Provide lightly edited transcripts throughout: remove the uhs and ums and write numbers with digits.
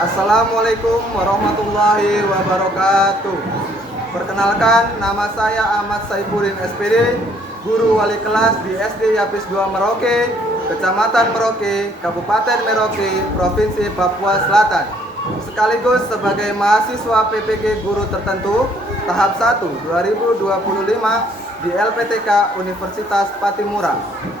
Assalamualaikum warahmatullahi wabarakatuh. Perkenalkan, nama saya Ahmad Saifuddin SPD, guru wali kelas di SD Yapis 2 Merauke, Kecamatan Merauke, Kabupaten Merauke, Provinsi Papua Selatan. Sekaligus sebagai mahasiswa PPG guru tertentu tahap 1 2025 di LPTK Universitas Patimura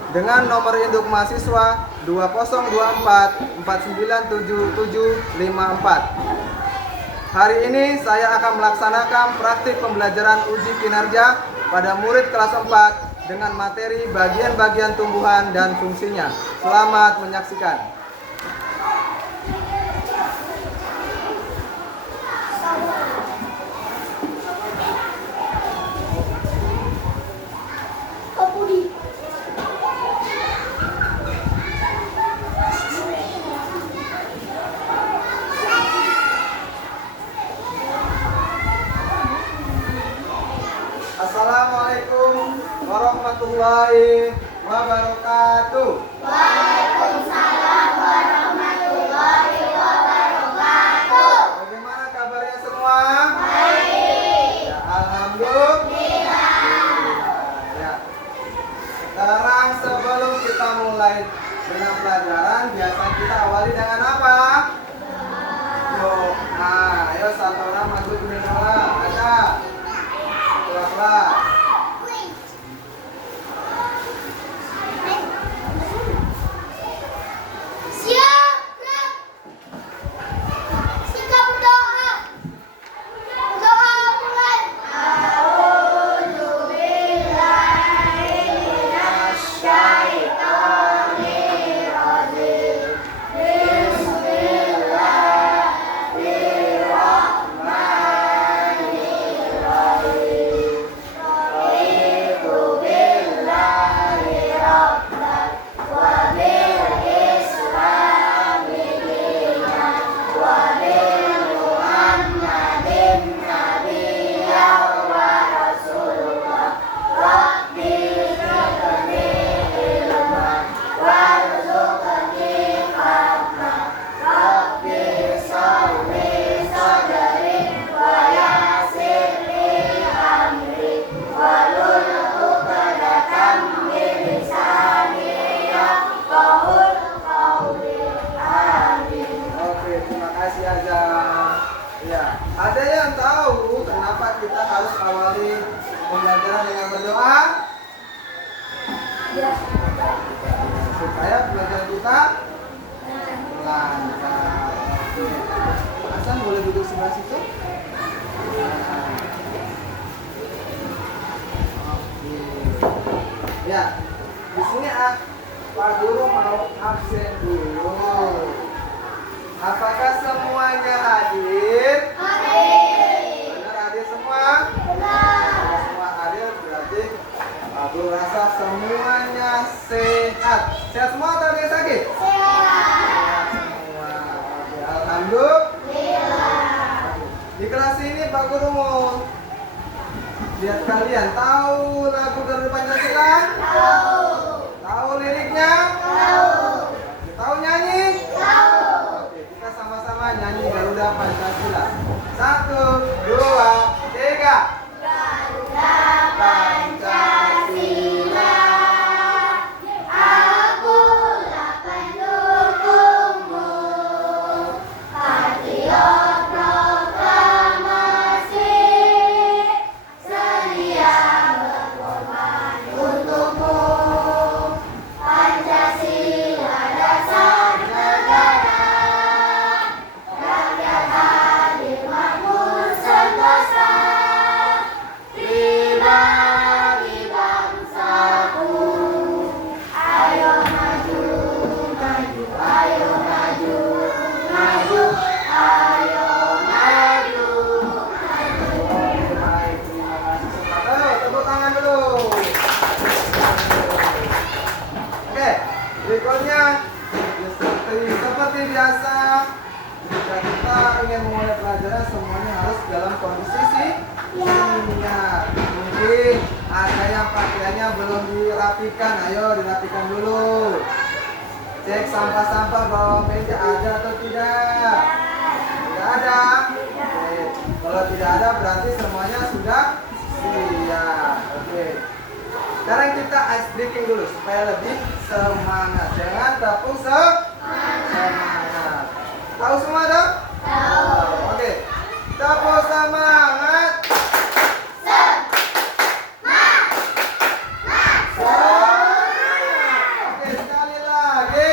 dengan nomor induk mahasiswa 2024497754. Hari ini saya akan melaksanakan praktik pembelajaran uji kinerja pada murid kelas 4 dengan materi bagian-bagian tumbuhan dan fungsinya. Selamat menyaksikan. Assalamualaikum warahmatullahi wabarakatuh. Waalaikumsalam warahmatullahi wabarakatuh. Bagaimana kabarnya semua? Baik. Ya, alhamdulillah. Ya. Sekarang sebelum kita mulai dengan pelajaran, biasa kita awali dengan apa? Doa. Ayo satu orang maju ke doa. Ada. Kelas. Siap. Sikap berdoa. Berdoa mulai. A'udzubillahi minasyaitonirrajim. Bismillahirrahmanirrahim. Raditu billahi rabban wa bil islami dinan wa bil muhammadin nabiyyan wa rasulullah. Rabbi zidni ilman warzuqni fahman. Rabbi sholli sadri wa yassir li amri wahlul 'uqdatam min lisani yafqahul qawli. Amin. Oke, terima kasih Aza. Ya, ada yang tahu kenapa kita harus awali pembelajaran dengan berdoa? Ya. Supaya pembelajaran kita lancar. Oke. Hasan boleh duduk sebelah situ? Nah. Oke. Ya, di sini Pak Guru mau absen dulu. Apakah semuanya hadir? Benar hadir semua? Kalau semua hadir berarti Pak Guru rasa semuanya sehat. Sehat semua atau ada yang sakit? Sehat semua. Oke, alhamdulillah. Di kelas ini Pak Guru mau lihat kalian tahu lagu Garuda Pancasila? Tahu liriknya? Tahu nyanyi? Oke, kita sama-sama nyanyi Garuda Pancasila. 1, 2, 3. Garuda Pancasila, akulah pendukungmu. Patriot proklamasi, sedia berkorban untukmu. Pancasila dasar negara, rakyat adil makmur sentosa. Pribadi bangsaku, ayo maju, maju, ayo maju, maju, ayo maju, maju. Baik, terima kasih semua. Tepuk tangan dulu. Oke, berikutnya seperti biasa, jika kita ingin memulai pelajaran semuanya harus dalam kondisi siap. Mungkin ada yang pakaiannya belum dirapikan, ayo dirapikan dulu. Cek sampah-sampah bawah meja ada atau tidak. berarti semuanya sudah siap. Oke. Sekarang kita ice breaking dulu supaya lebih semangat. Jangan tepuk semangat. Tahu semua dong? Tahu. Oke. Tepuk semangat. Oke, sekali lagi.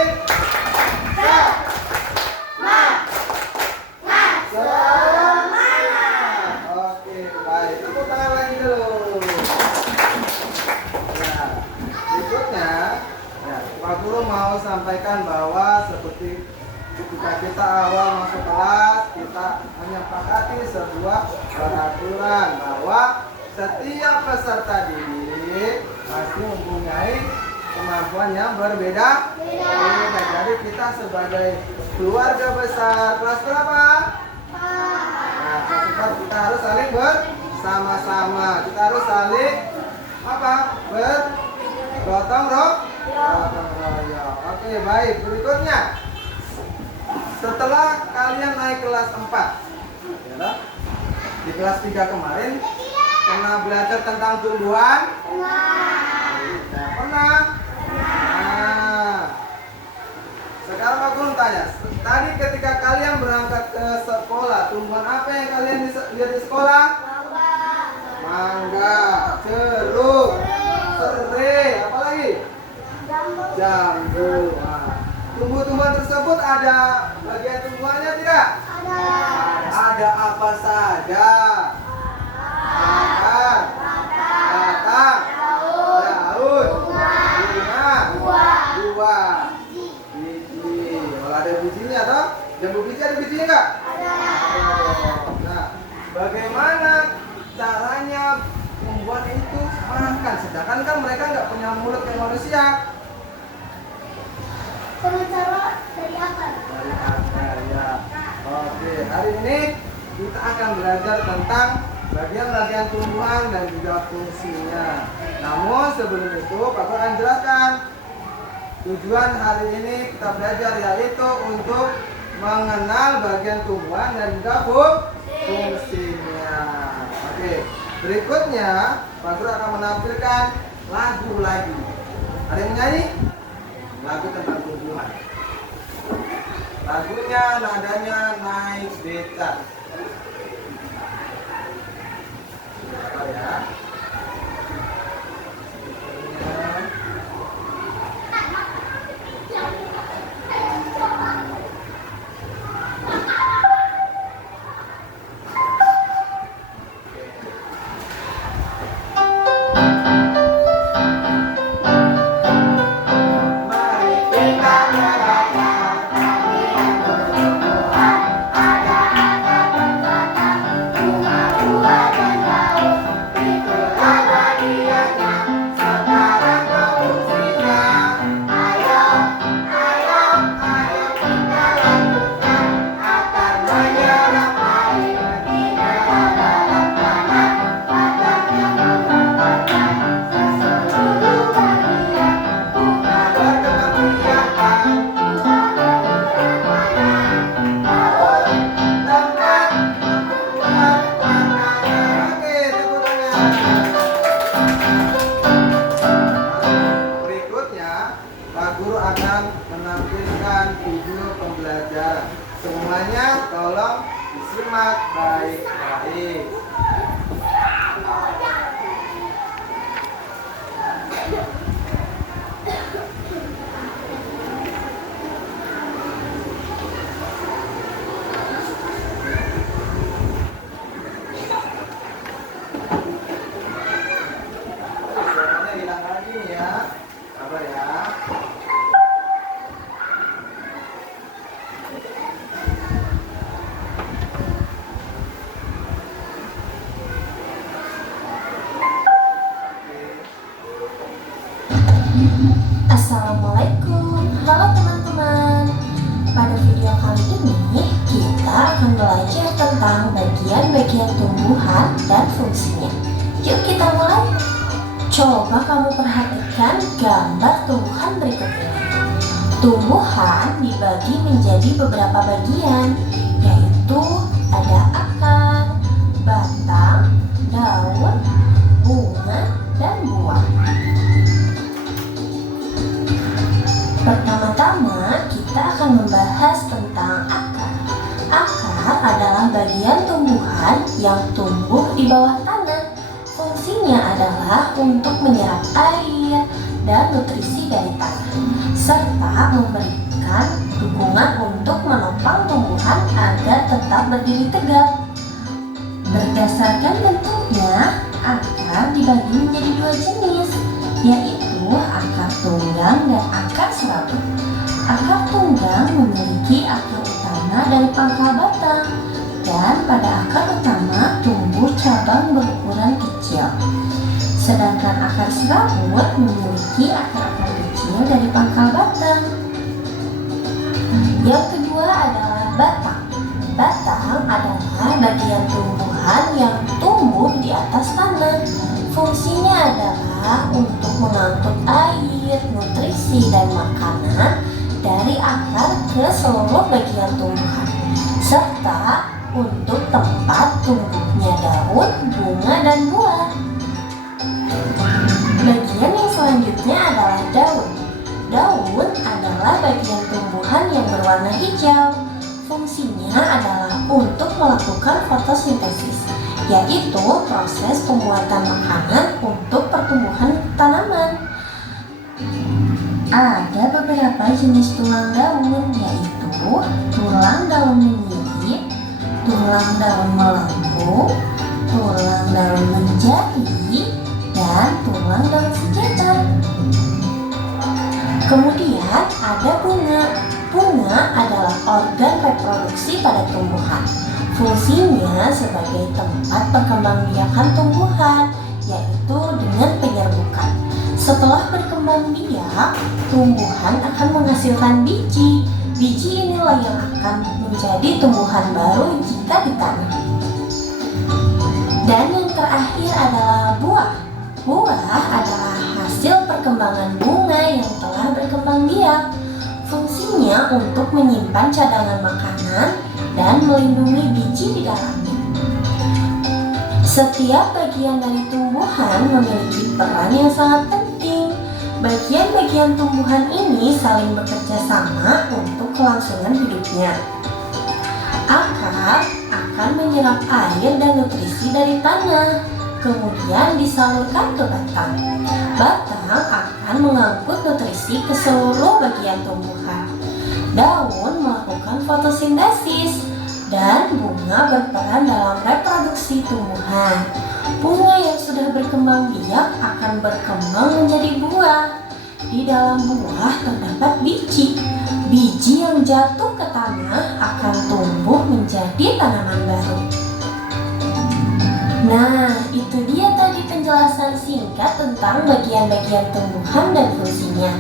Oke, baik. Tepuk tangan lagi dulu. Ya, berikutnya, ya, Pak Guru mau sampaikan bahwa seperti ketika kita awal masuk kelas, kita menyepakati sebuah peraturan bahwa setiap peserta didik pasti mempunyai kemampuan yang berbeda. Jadi kita sebagai keluarga besar kelas berapa? Nah, sebab kita harus saling bersama-sama. Kita harus saling apa? Bergotong royong. Oke, baik. Berikutnya, setelah kalian naik kelas 4, ya, di kelas 3 kemarin pernah belajar tentang tumbuhan? Tidak pernah. Nah, sekarang Pak Guru tanya, tadi ketika kalian berangkat ke sekolah, tumbuhan apa yang kalian lihat di sekolah? Mangga, jeruk, serai, apa lagi? Jambu. Nah, tumbuh-tumbuhan tersebut ada bagian tumbuhannya tidak? Ada apa saja? Akar, batang, daun, bunga, buah, biji. Kalau ada bijinya toh? Jambu biji ada bijinya enggak? Ada. Nah, bagaimana caranya membuat itu makan? Sedangkan kan mereka nggak punya mulut kayak manusia. Dengan cara dari akar. Dari akar, ya. Oke, hari ini kita akan belajar tentang bagian-bagian tumbuhan dan juga fungsinya. Namun sebelum itu Pak Guru akan jelaskan tujuan hari ini kita belajar yaitu untuk mengenal bagian tumbuhan dan juga fungsinya. Oke, berikutnya Pak Guru akan menampilkan lagu lagi. Ada yang nyanyi? Lagu tentang tumbuhan. Lagunya nadanya naik beca. Apa ya? Semuanya tolong disimak baik-baik. Suaranya hilang lagi ya. Sabar ya. Assalamualaikum, halo teman-teman. Pada video kali ini kita akan belajar tentang bagian-bagian tumbuhan dan fungsinya. Yuk kita mulai. Coba kamu perhatikan gambar tumbuhan berikut ini. Tumbuhan dibagi menjadi beberapa bagian, yaitu ada akar, batang, bagian tumbuhan yang tumbuh di bawah tanah. Fungsinya adalah untuk menyerap air dan nutrisi dari tanah, serta memberikan dukungan untuk menopang tumbuhan agar tetap berdiri tegak. Berdasarkan bentuknya, akar dibagi menjadi dua jenis, yaitu akar tunggang dan akar serabut. Akar tunggang memiliki akar utama dari pangkal batang, dan pada akar utama tumbuh cabang berukuran kecil. Sedangkan akar serabut memiliki akar-akar kecil dari pangkal batang. Yang kedua adalah batang. Batang adalah bagian tumbuhan yang tumbuh di atas tanah. Fungsinya adalah untuk mengangkut air, nutrisi, dan makanan dari akar ke seluruh bagian tumbuhan, serta untuk tempat tumbuhnya daun, bunga, dan buah. Bagian yang selanjutnya adalah daun. Daun adalah bagian tumbuhan yang berwarna hijau. Fungsinya adalah untuk melakukan fotosintesis, yaitu proses pembuatan makanan untuk pertumbuhan tanaman. Ada beberapa jenis tulang daun, yaitu tulang daun menyirip, tulang daun melengkung, tulang daun menjadi, dan tulang daun sejajar. Kemudian ada bunga. Bunga adalah organ reproduksi pada tumbuhan. Fungsinya sebagai tempat perkembangbiakan tumbuhan, yaitu dengan penyerbukan. Setelah berkembang biak, tumbuhan akan menghasilkan biji. Biji inilah yang akan menjadi tumbuhan baru jika ditanam. Dan yang terakhir adalah buah. Buah adalah hasil perkembangan bunga yang telah berkembang biak. Fungsinya untuk menyimpan cadangan makanan dan melindungi biji di dalamnya. Setiap bagian dari tumbuhan memiliki peran yang sangat penting. Bagian-bagian tumbuhan ini saling bekerja sama untuk kelangsungan hidupnya. Akar akan menyerap air dan nutrisi dari tanah, kemudian disalurkan ke batang. Batang akan mengangkut nutrisi ke seluruh bagian tumbuhan. Daun melakukan fotosintesis, dan bunga berperan dalam reproduksi tumbuhan. Bunga yang sudah berkembang biak akan berkembang menjadi buah. Di dalam buah terdapat biji. Biji yang jatuh ke tanah akan tumbuh menjadi tanaman baru. Nah, itu dia tadi penjelasan singkat tentang bagian-bagian tumbuhan dan fungsinya.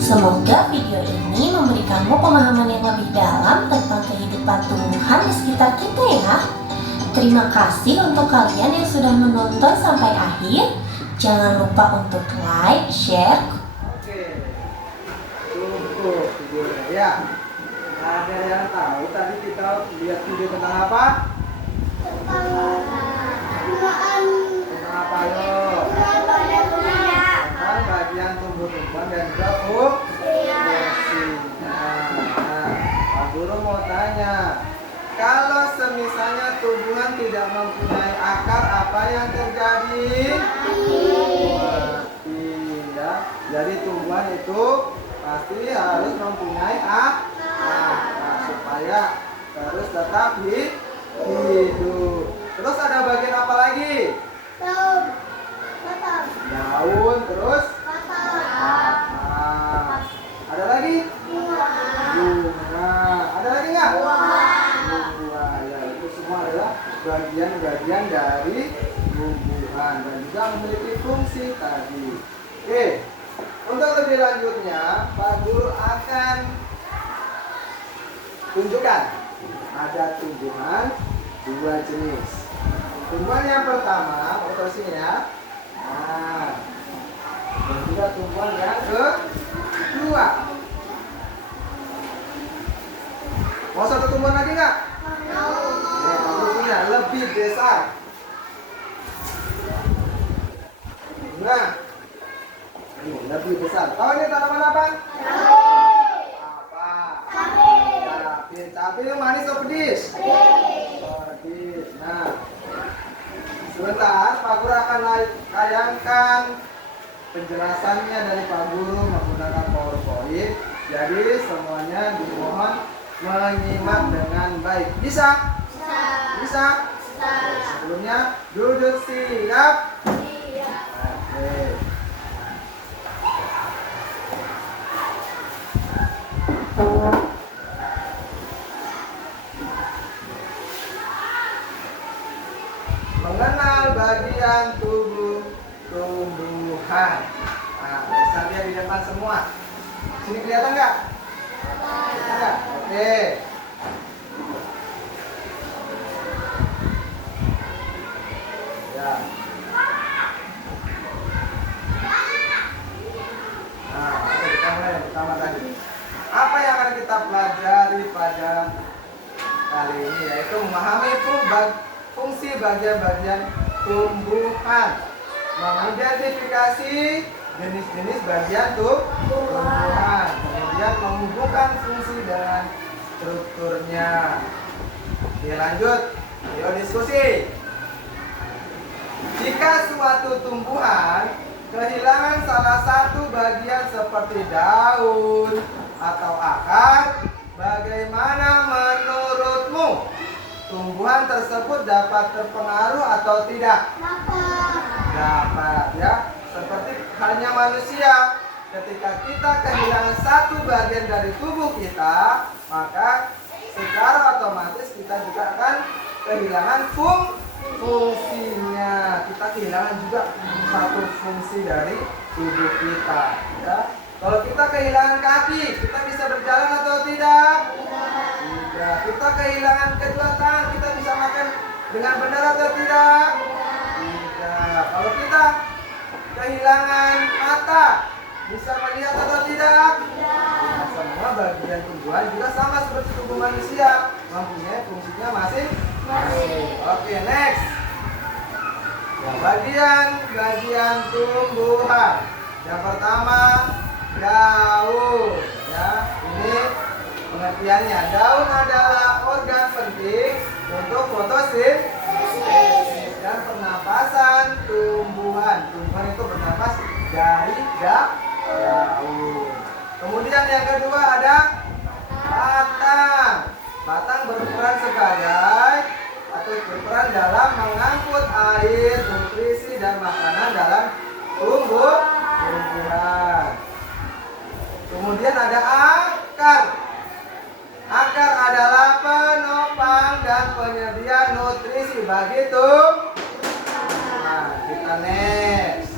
Semoga video ini memberikanmu pemahaman yang lebih dalam tentang kehidupan tumbuhan di sekitar kita ya. Terima kasih untuk kalian yang sudah menonton sampai akhir. Jangan lupa untuk like, share. Oke, tunggu videonya ya. Ada yang tahu tadi kita lihat video tentang apa? Tentang gunaan Tentang apa yo? gunanya. Tentang bagian tumbuh-tumbuhan dan juga fungsi. Nah, Pak Guru mau tanya, kalau semisalnya tumbuhan tidak mempunyai akar, apa yang terjadi? Mati ya. Jadi tumbuhan itu pasti harus mempunyai akar supaya terus tetap hidup. Terus ada bagian apa lagi? Daun, batang, Daun, terus batang, akar. Ada lagi? bunga, Bunga. Ada lagi nggak? buah. Buah. Ya, itu semua adalah bagian-bagian dari tumbuhan dan juga memiliki fungsi tadi. Oke, untuk lebih lanjutnya, Pak Guru akan tunjukkan ada tumbuhan dua jenis. Tumbuhan yang pertama, foto sini ya. Nah, dan juga tumbuhan yang kedua. Mau satu tumbuhan lagi nggak? Nih, kamu punya lebih besar. Nah, ini lebih besar. Tahu ini tanaman apa? Apa? Cabai. Cabai yang manis atau pedis? Pedis. Baik. Nah, sebentar Pak Guru akan tayangkan penjelasannya dari Pak Guru menggunakan PowerPoint. Jadi semuanya dimohon menyimak dengan baik. Bisa? Bisa? Sebelumnya duduk siap. Oke. Mengenal bagian tubuh tumbuhan. Nah, bisa lihat di depan semua. Sini kelihatan nggak? Kelihatan nggak? Oke. Ya. Nah, oke, kita mulai yang pertama tadi. Apa yang akan kita pelajari pada kali ini yaitu memahami fungsi bagian-bagian tumbuhan, mengidentifikasi jenis-jenis bagian tumbuhan, kemudian menghubungkan fungsi dengan strukturnya. Oke, lanjut. Yuk diskusi. Jika suatu tumbuhan kehilangan salah satu bagian seperti daun atau akar, bagaimana menurutmu tumbuhan tersebut dapat terpengaruh atau tidak? Dapat, ya. Seperti halnya manusia, ketika kita kehilangan satu bagian dari tubuh kita, maka secara otomatis kita juga akan kehilangan fungsinya. Kita kehilangan juga satu fungsi dari tubuh kita, ya. Kalau kita kehilangan kaki, kita bisa berjalan atau tidak? Tidak. Kita kehilangan kedua tangan, kita bisa makan dengan benar atau tidak? Tidak. Kalau kita kehilangan mata, bisa melihat atau tidak? Nah, semua bagian tumbuhan juga sama seperti tubuh manusia, mempunyai fungsinya masing-masing. Oke, next. Ya, bagian tumbuhan. Yang pertama, daun. Ya, ini pengertiannya. Daun adalah organ penting untuk fotosintesis dan pernapasan tumbuhan. Tumbuhan itu bernapas dari daun. Kemudian yang kedua ada batang. Batang berperan sebagai atau berperan dalam mengangkut air, nutrisi dan makanan dalam tumbuhan. Kemudian ada akar. Akar adalah penopang dan penyedia nutrisi bagi tumbuhan. Nah, kita next.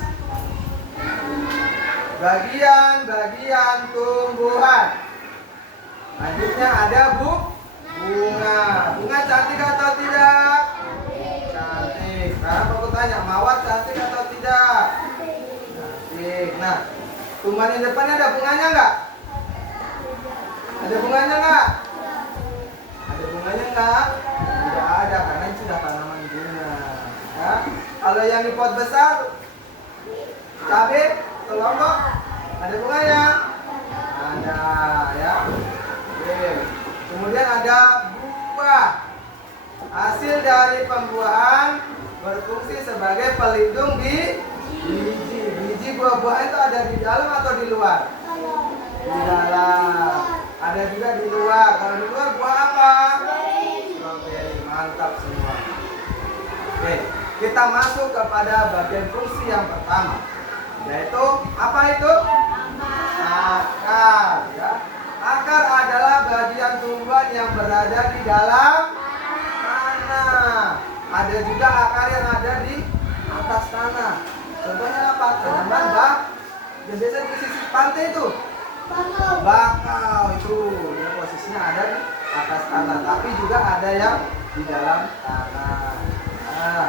Bagian tumbuhan. Lanjutnya ada bunga. Bunga cantik atau tidak? Cantik. Sekarang aku tanya, mawar cantik atau tidak? Cantik. Nah, tumbuhan yang depannya ada bunganya nggak? Ada bunganya nggak? Ada bunganya nggak? Tidak ada karena ini sudah tanaman bunga. Ya. Kalau yang di pot besar, cabai, lombok, ada bunganya? Ada, ya. Oke. Kemudian ada buah. Hasil dari pembuahan berfungsi sebagai pelindung biji. Biji buah-buahan itu ada di dalam atau di luar? Di dalam. Ada juga di luar. Kalau di luar buah apa? Stroberi. Mantap semua. Oke, kita masuk kepada bagian fungsi yang pertama, yaitu apa itu? Akar, ya. Akar adalah bagian tumbuhan yang berada di dalam tanah. Ada juga akar yang ada di atas tanah. Contohnya apa? Tanaman yang biasa di sisi pantai itu. Bakau itu, ya, posisinya ada di atas tanah. Tapi juga ada yang di dalam tanah. Nah,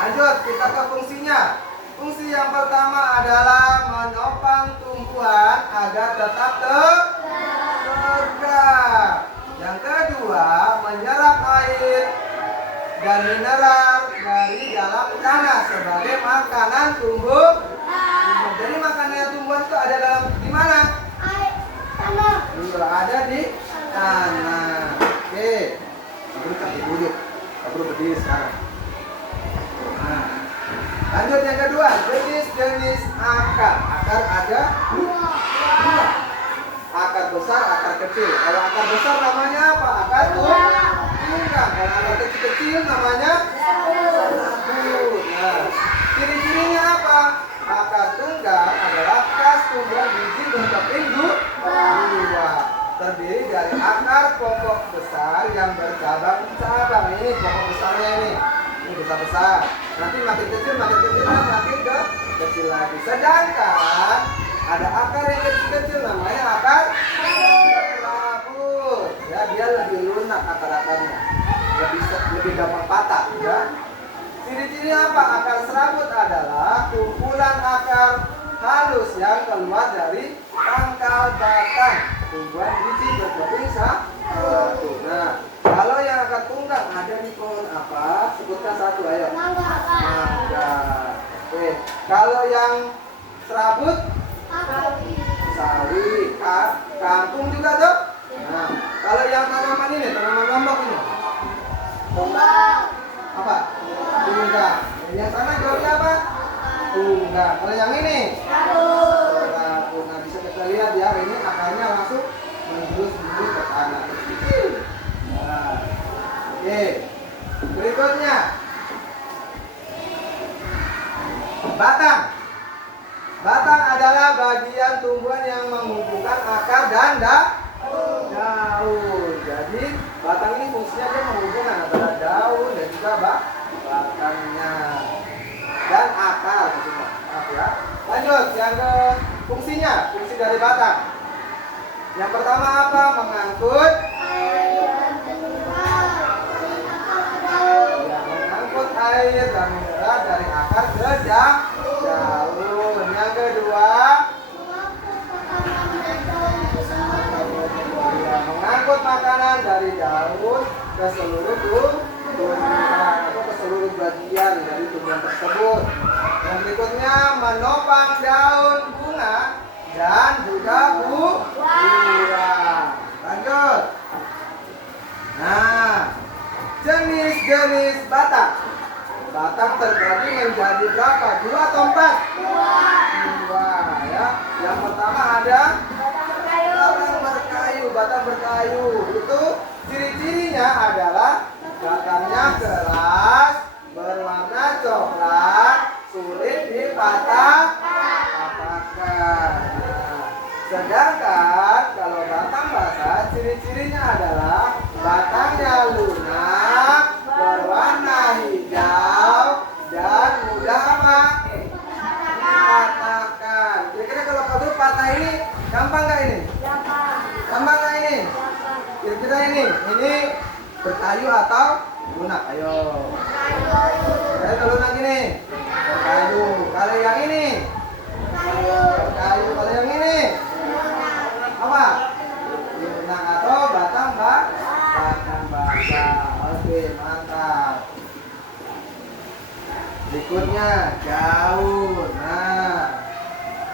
lanjut kita ke fungsinya. Fungsi yang pertama adalah menopang tumbuhan agar tetap tegak. Yang kedua, menyerap air dan mineral dari dalam tanah sebagai makanan tumbuh. Jadi makanan tumbuhan itu ada dalam di mana? Tanah. Iya, ada di tanah. Oke. Duduk. Nggak perlu berdiri sekarang. Nah, lanjut yang kedua, jenis-jenis akar. Akar ada dua. Akar besar, akar kecil. Kalau akar besar namanya apa? Akar tunggang. Kalau akar kecil-kecil namanya serabut. Nah, ciri-cirinya apa? Akar tunggang adalah khas tumbuhan biji berkeping dua. Terdiri dari akar pokok besar yang bercabang-cabang. Ini pokok besarnya ini. Ini besar-besar. Nanti makin kecil, makin kecil lagi. Sedangkan ada akar yang kecil-kecil namanya akar serabut. Ya, dia lebih lunak akar-akarnya. Lebih gampang patah, ya. Ciri-ciri apa? Akar serabut adalah kumpulan akar halus yang keluar dari pangkal batang tumbuhan biji berkeping satu. Nah, kalau yang akar tunggang ada di pohon apa? Sebutkan satu, ayo. Mangga. Oke. Kalau yang serabut? Sawi. Kangkung juga tuh. Nah, kalau yang tanaman ini, tanaman lombok ini? Apa? Tunggang. Yang sana jawabnya apa? Tunggang. Kalau yang ini? Serabut. Nah, bisa kita lihat ya, ini akarnya langsung menjurus ke tanah. Nah, oke. Berikutnya, batang. Batang adalah bagian tumbuhan yang menghubungkan akar dan daun. Jadi batang ini fungsinya dia menghubungkan antara daun dan juga batangnya dan akar. Maaf ya. Lanjut yang ke fungsi dari batang. Yang pertama apa? Mengangkut air dan mineral dari akar ke daun. Yang kedua, mengangkut makanan dari daun ke seluruh tumbuhan atau ke seluruh bagian dari tumbuhan tersebut. Yang berikutnya, menopang daun bunga dan juga buah. Lanjut. Nah, jenis-jenis batang. Batang terbagi menjadi berapa? 2 atau 4? 2 ya. Yang pertama ada batang berkayu. Itu ciri-cirinya adalah batangnya keras, berwarna coklat, sulit dipatah-patahkan. Sedangkan kalau batang basah, ciri-cirinya adalah batangnya lunak, berwarna hijau, dan mudah apa? Dipatahkan. Kira-kira kalau kabur patah ini, gampang nggak ini? Gampang nggak ini? Kira-kira ini berkayu atau lunak? Ayo. Kalau lunak ini berkayu. Kalau yang ini berkayu. Kalau yang ini apa? Lunak atau batang basah. Oke, mantap. Berikutnya daun. Nah,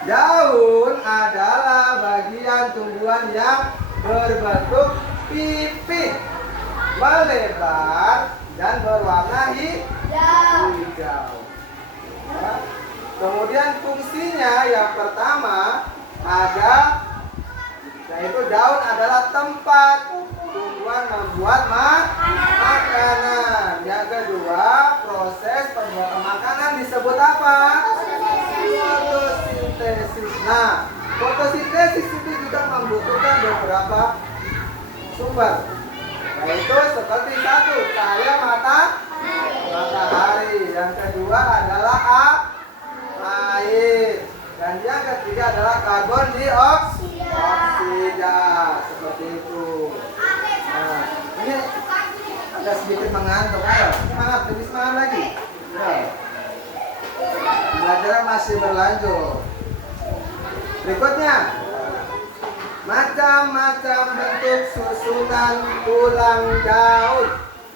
daun adalah bagian tumbuhan yang berbentuk pipih, melebar dan berwarna hijau. Ya. Kemudian fungsinya yang pertama ada, yaitu daun adalah tempat tumbuhan membuat makanan. Yang kedua, proses pembuatan makanan disebut apa? Fotosintesis. Nah, fotosintesis itu juga membutuhkan beberapa sumber, yaitu seperti satu, cahaya matahari. Yang kedua adalah air. Dan yang ketiga adalah karbon dioksida. Seperti itu. Nah, ini agak sedikit mengantuk. Ayo, semangat, lebih semangat lagi. Ya. Belajar masih berlanjut. Berikutnya, macam-macam bentuk susunan tulang daun.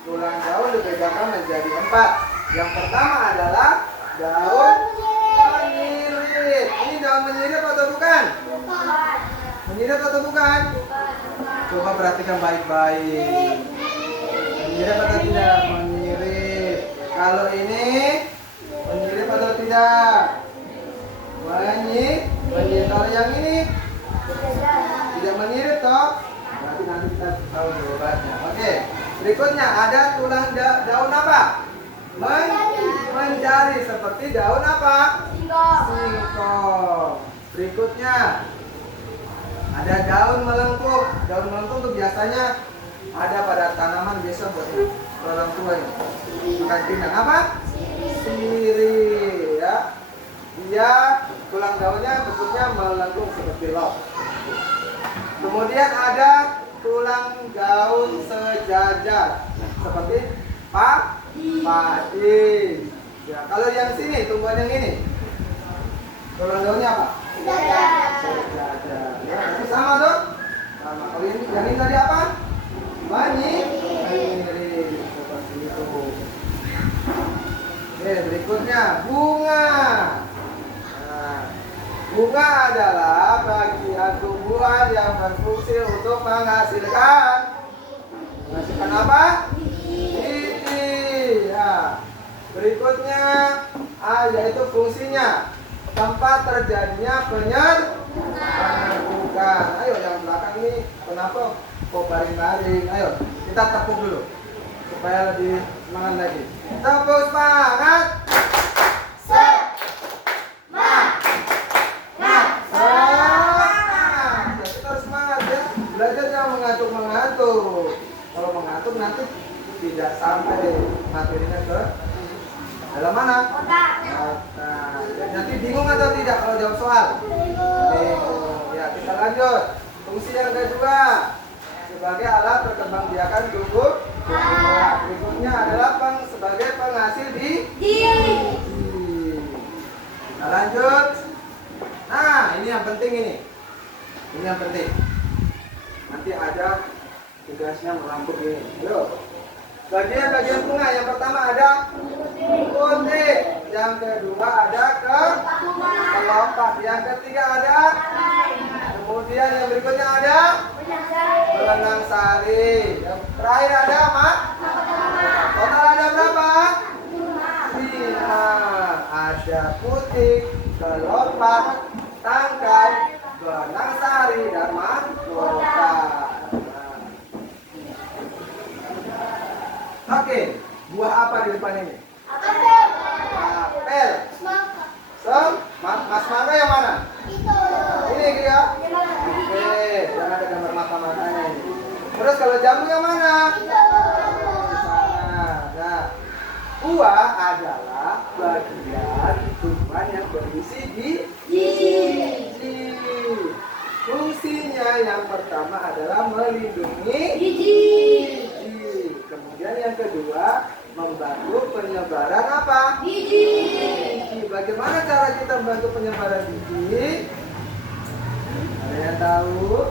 Tulang daun dibedakan menjadi 4. Yang pertama adalah daun menyirip. Ini daun menyirip atau bukan? Menyirip atau bukan? Coba perhatikan baik-baik. Menyirip atau tidak? Menyirip. Kalau ini menyirit atau tidak? Menyirit. Kalau yang ini tidak menyirit toh? Berarti nanti kita tahu jawabannya. Oke. Berikutnya ada tulang daun apa? Menjari. Seperti daun apa? Singkong. Berikutnya ada daun melengkung. Daun melengkung itu biasanya ada pada tanaman biasa buat orang tua ini. Makan pindang apa? Sirih ya. Dia tulang daunnya bentuknya melengkung seperti log. Kemudian ada tulang daun sejajar seperti padi. Ya, kalau yang sini tumbuhan yang ini tulang daunnya apa? Sejajar. Ya, itu sama tuh. Sama. Kalau yang ini tadi apa? Menyirit seperti itu. Oke, berikutnya bunga. Nah, bunga adalah bagian tumbuhan yang berfungsi untuk menghasilkan apa? Biji. Ya. Berikutnya yaitu fungsinya tempat terjadinya penyerbukan. Ayo yang belakang ini kenapa kok baring-baring? Ayo kita tepuk dulu supaya lebih semangat lagi. Tepuk semangat. Belajar jangan mengantuk. Kalau mengantuk nanti tidak sampai materinya ke dalam mana? Otak. Nanti bingung atau tidak kalau jawab soal? Bingung. Ya, kita lanjut. Fungsi yang kedua sebagai alat perkembangbiakan tubuh. Berikutnya adalah sebagai penghasil biji. Kita lanjut. Nah, ini yang penting ini. Ini yang penting. Nanti ada tugasnya merangkum ini. Yuk. Bagian-bagian bunga yang pertama ada putih, yang kedua ada kelopak, yang ketiga ada, kemudian yang berikutnya ada benang sari, yang terakhir ada apa? Total ada berapa? 5. Ada putih, kelopak, tangkai, benang sari dan mahkota. Oke, buah apa di depan ini? Apel. Mas mangga yang mana? Ini ya. Oke, jangan ada gambar mata-matanya ini. Terus kalau jamu yang mana? Di sana. Nah, buah adalah bagian tumbuhan yang berisi biji. Fungsinya yang pertama adalah melindungi biji. Kemudian yang kedua membantu penyebaran apa? Biji. Bagaimana cara kita membantu penyebaran biji? Ada yang tahu?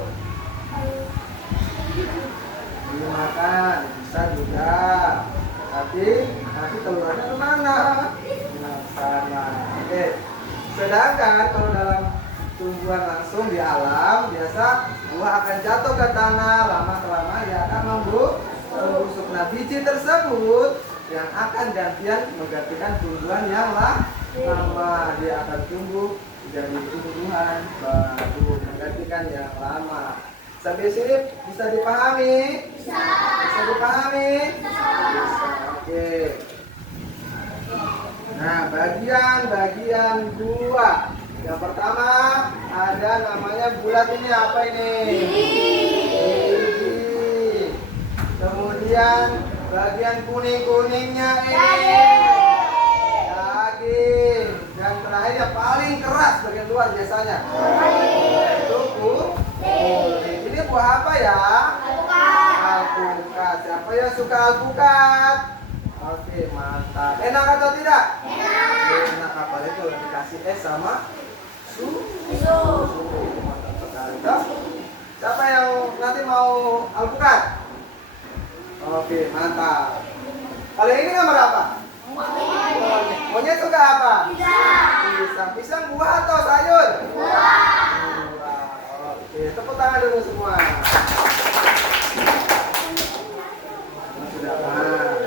Dimakan, bisa juga. Tapi nanti telurnya kemana? Nah, sana. Oke. Sedangkan kalau dalam tumbuhan langsung di alam, biasa buah akan jatuh ke tanah, lama-kelamaan dia akan membusuk. Nah, biji tersebut yang akan gantian menggantikan tumbuhan yang lama. Dia akan tumbuh jadi tumbuhan baru menggantikan yang lama. Sampai sini bisa dipahami? Bisa dipahami? Bisa. Oke. Nah, bagian-bagian buah. Yang pertama ada namanya bulat ini apa ini? Biji. Kemudian bagian kuning-kuningnya ini daging. Dan terakhir paling keras bagian luar biasanya. Itu kulit. Ini buah apa ya? Alpukat. Siapa yang suka alpukat? Oke, mantap. Enak atau tidak? Enak. Apalagi kalau dikasih es sama susu. Mantap sekali. Siapa yang nanti mau alpukat? Oke, mantap. Kalau ini nomor apa? Monyet suka apa? Pisang. Pisang buah atau sayur? Buah. Oke, tepuk tangan dulu semua. Sudah.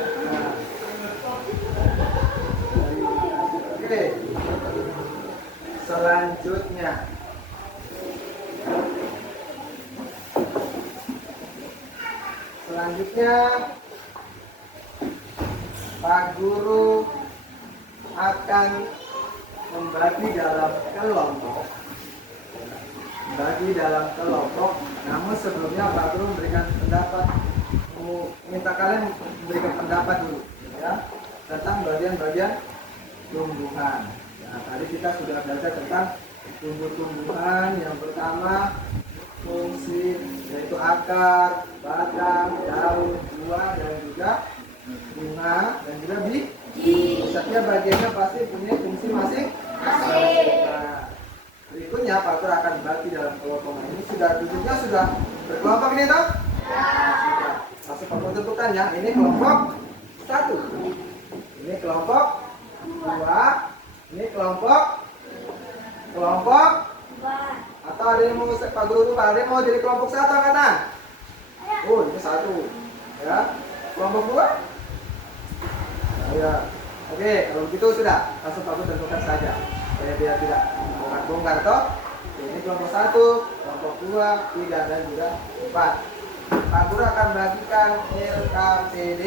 Selanjutnya Pak Guru akan membagi dalam kelompok. Namun sebelumnya Pak Guru memberikan pendapat, minta kalian memberikan pendapat dulu ya tentang bagian-bagian tumbuhan. Nah, tadi kita sudah belajar tentang tumbuh-tumbuhan. Yang pertama fungsi, yaitu akar, batang, daun, buah, dan juga bunga, dan juga biji. Setiap bagiannya pasti punya fungsi masing-masing. Nah, berikutnya Pak Guru akan bagi dalam kelompok. Ini sudah duduknya sudah berkelompok ini toh? Sudah. Langsung Pak Guru tentukan ya. Ini kelompok 1. Ini kelompok 2. Ini kelompok atau ada yang mau Pak Guru lupa, ada yang mau jadi kelompok 1 angkatan? Oh, ini 1 ya. Kelompok 2? Ya. Oke, kalau begitu sudah langsung Pak Guru tentukan saja supaya dia tidak bongkar toh. Ini kelompok 1, kelompok 2, 3, dan juga 4. Pak Guru akan bagikan LKPD.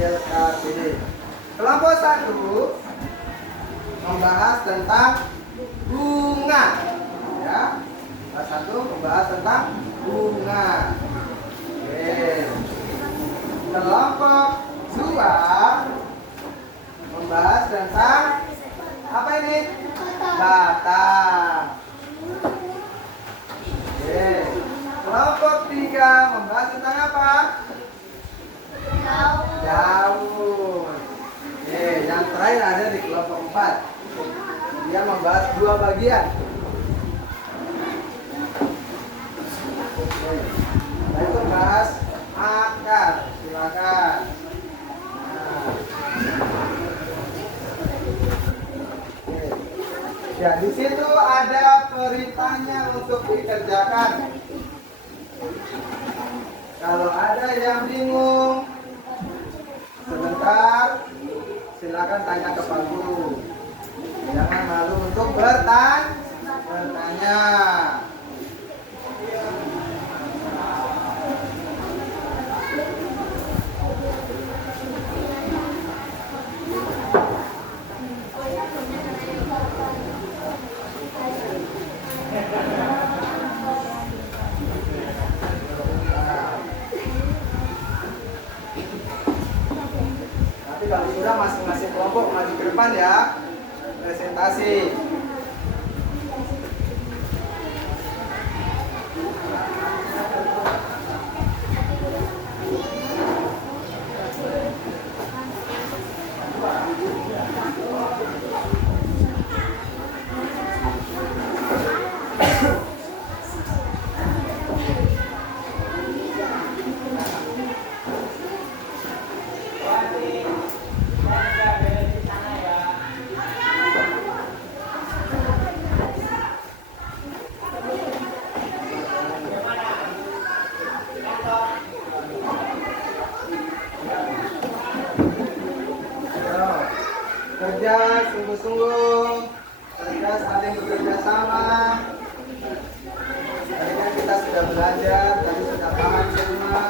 LKPD. Kelompok 1 membahas tentang bunga ya. Kelompok 1 membahas tentang bunga. Oke. Kelompok 2 membahas tentang apa ini? Batang. Oke. Kelompok 3 membahas tentang apa? Daun. Oke, yang terakhir ada di kelompok 4. Dia membahas 2 bagian. Nah, itu membahas akar. Silakan. Nah. Oke. Ya, di situ ada perintahnya untuk dikerjakan. Kalau ada yang bingung, sebentar, silakan tanya ke Pak Guru. Jangan malu untuk bertanya. Kalau sudah masing-masing kelompok maju ke depan ya, presentasi. Kerja sungguh-sungguh, kerja saling bekerja sama. Tadi kan kita sudah belajar, tadi sudah paham semua.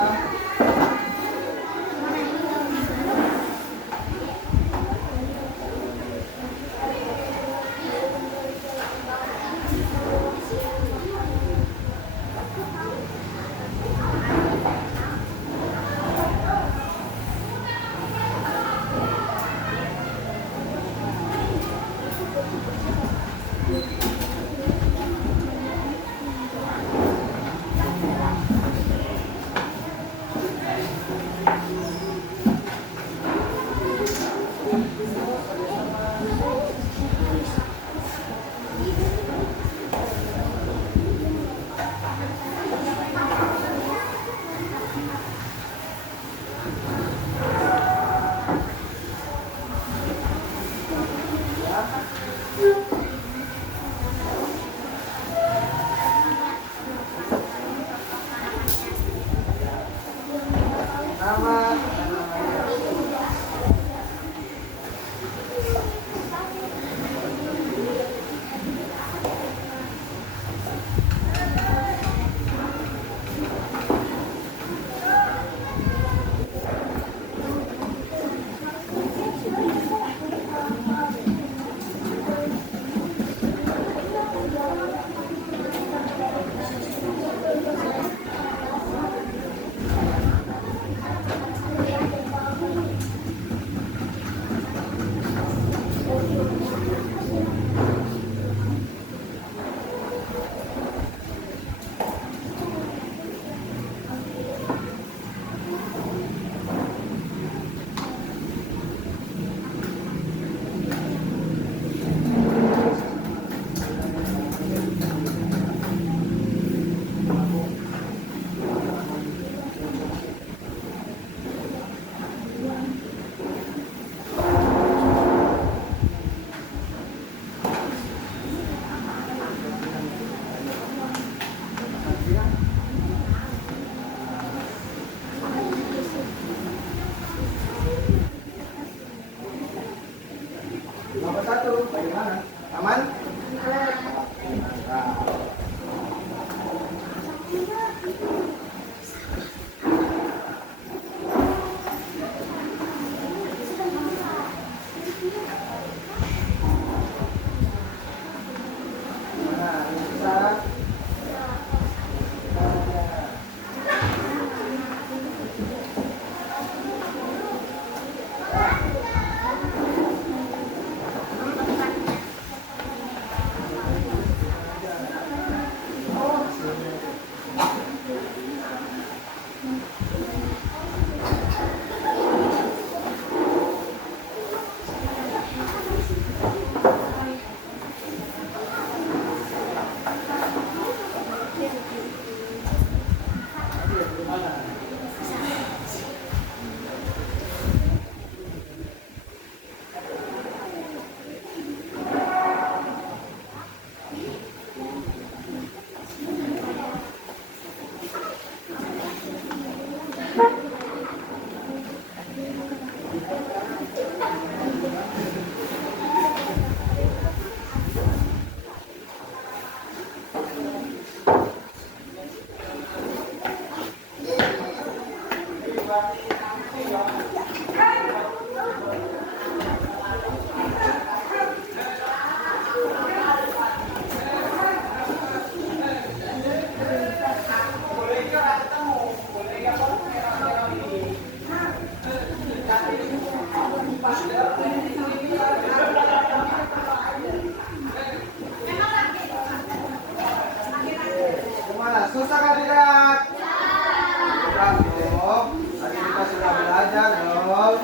Susah kan tidak? Sudah dong. Tadi kita sudah belajar dong.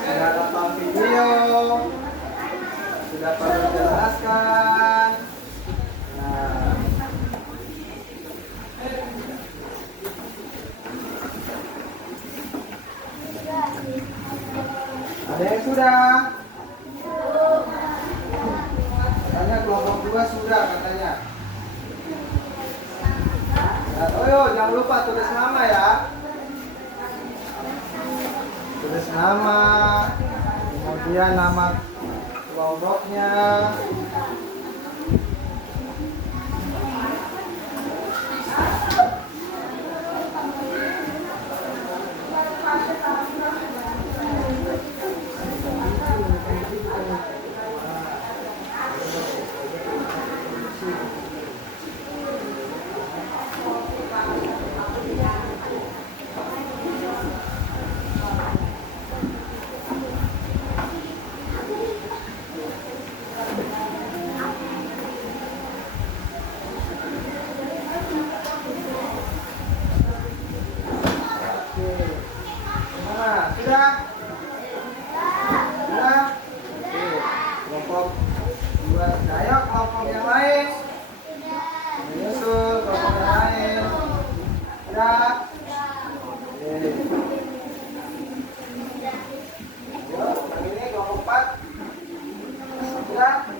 Sudah tonton video. Sudah perlu jelaskan. Nah. Ada yang sudah? Katanya kelompok 2 sudah katanya. Ya, oh yo, jangan lupa tulis nama ya. Tulis nama, kemudian nama kelompoknya. Sudah? Sudah? Oke. Kelompok 2. Nah, ayo kelompok yang lain. Menyusul kelompok yang lain. Sudah? Oke. Yuk, yang ini kelompok 4. Sudah?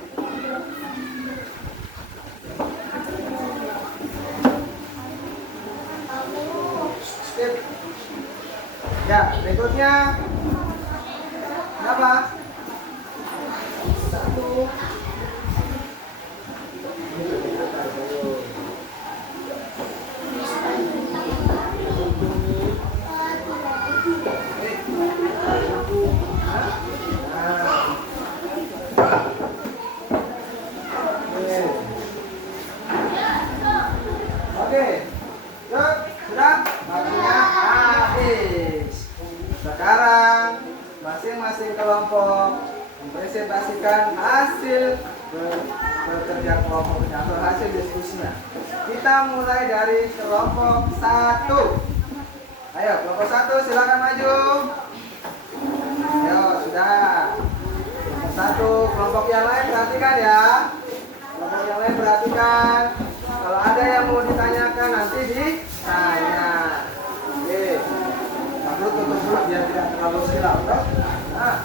Skip. Ya, berikutnya berapa? 1. Oke, yuk, sudah? Waktunya habis. Sekarang masing-masing kelompok mempresentasikan hasil bekerja kelompoknya atau hasil diskusinya. Kita mulai dari kelompok 1. Ayo, kelompok 1 silakan maju. Ayo, sudah. Kelompok 1, kelompok yang lain perhatikan ya. Kelompok yang lain perhatikan. Kalau ada yang mau ditanyakan nanti ditanya. Oke. Lalu tutup dulu biar tidak terlalu silap, toh? Nah.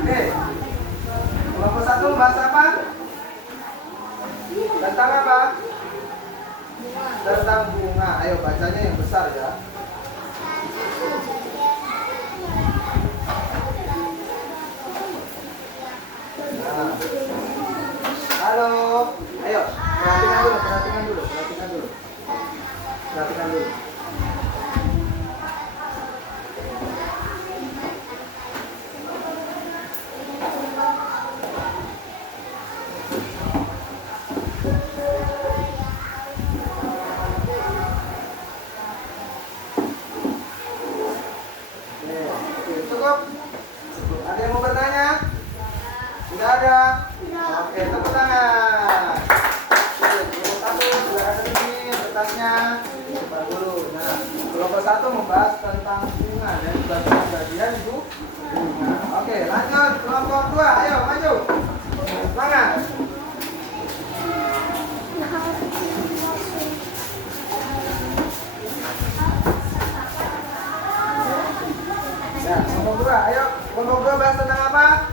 Oke. Kelompok 1 bahas apa? Tentang apa? Tentang bunga. Ayo bacanya yang besar ya. Nah. Halo. Ayo, perhatikan dulu. Perhatikan dulu. Cukup? Ada yang mau bertanya? Tidak ada? Oke, tepuk tangan. Oke, kelompok 1 sudah ada di sini kertasnya. Coba dulu. Nah, kelompok 1 membahas tentang bunga dan bagian itu bunga. Oke, lanjut kelompok 2. Ayo maju. Semangat. Ya, kelompok 2. Ayo, kelompok 2 bahas tentang apa?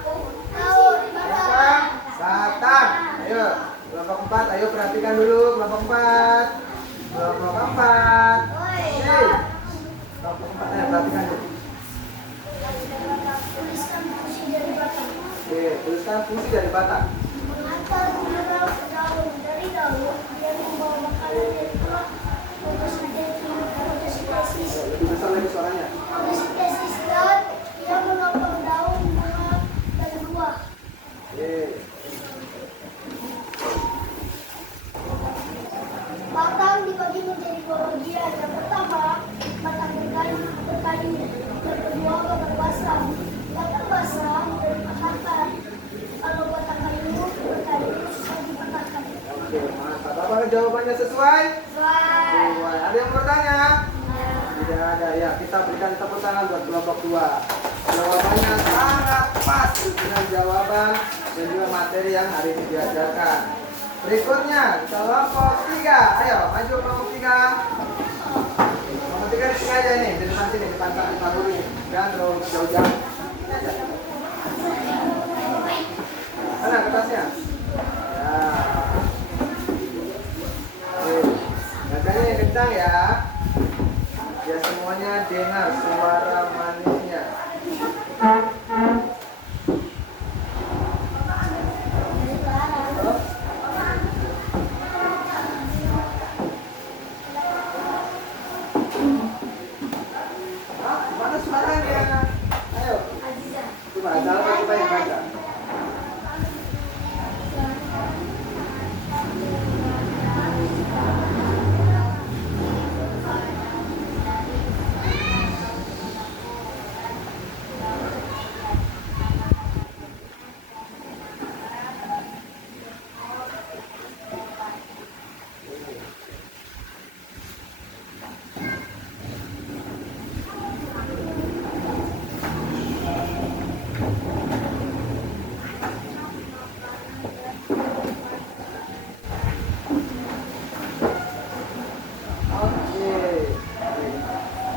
Tentang batang. Ayo, kelompok 4. Ayo perhatikan dulu kelompok 4. Kelompok 4. Oke. Kelompok 4. Perhatikan dulu. Oke, tuliskan fungsi dari batang. Mengantar mineral ke daun dari daun yang membawa makanan dari buah, fotosintesis, Lebih besar lagi suaranya. fotosintesis dan yang menopang daun, bunga, dan buah. Oke. Batang dibagi menjadi dua bagian. Yang pertama, batang berkayu. Yang kedua, batang basah. Batang basah memberi akar. Kalau batang kayu berkayu susah dipatahkan. Oke, mantap. Apakah jawabannya sesuai? Sesuai. Ada yang bertanya? Tidak ada. Ya, kita berikan tepuk tangan buat kelompok 2. Jawabannya sangat pas dengan jawaban dan juga materi yang hari ini diajarkan. Berikutnya, kelompok 3. Ayo, maju kelompok 3. Kelompok 3 di sini aja nih, di depan sini, di depan Pak Guru ini. Jangan terlalu jauh-jauh. Mana kertasnya? Ya. Oke. Bacanya yang kencang ya. Biar semuanya dengar suara manisnya. Mana suaranya? Ayo. Coba jalan coba yang baca.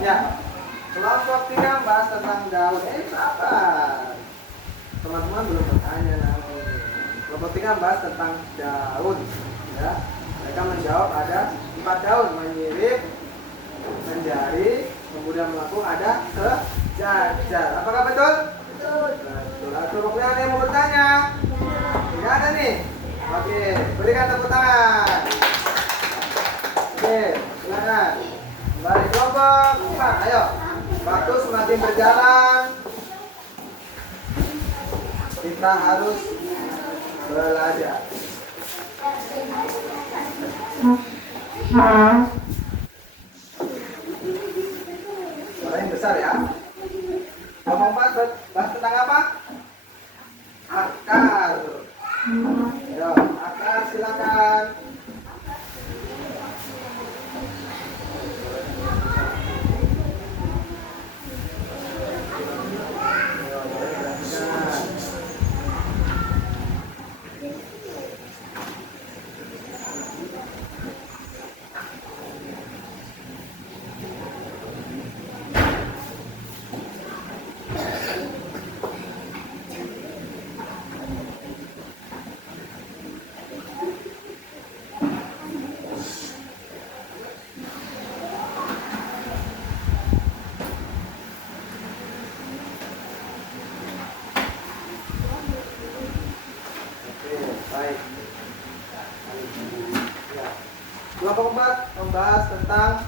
Ya, kelompok 3 bahas tentang daun. Sabar. Teman-teman belum bertanya nanti. Kelompok 3 bahas tentang daun. Ya, mereka menjawab ada 4 daun: menyirip, menjari, kemudian melengkung, ada sejajar. Apakah betul? Betul. Betul. Kelompok 5 ada yang mau bertanya? Tidak ada nih. Oke, berikan tepuk tangan. Oke, silakan. Kembali kelompok 4, ayo. Waktu semakin berjalan, kita harus belajar. Suara yang besar ya. Kelompok 4 bahas tentang apa? Akar. Ayo, akar silakan. Baik. Ya. Kelompok 4 membahas tentang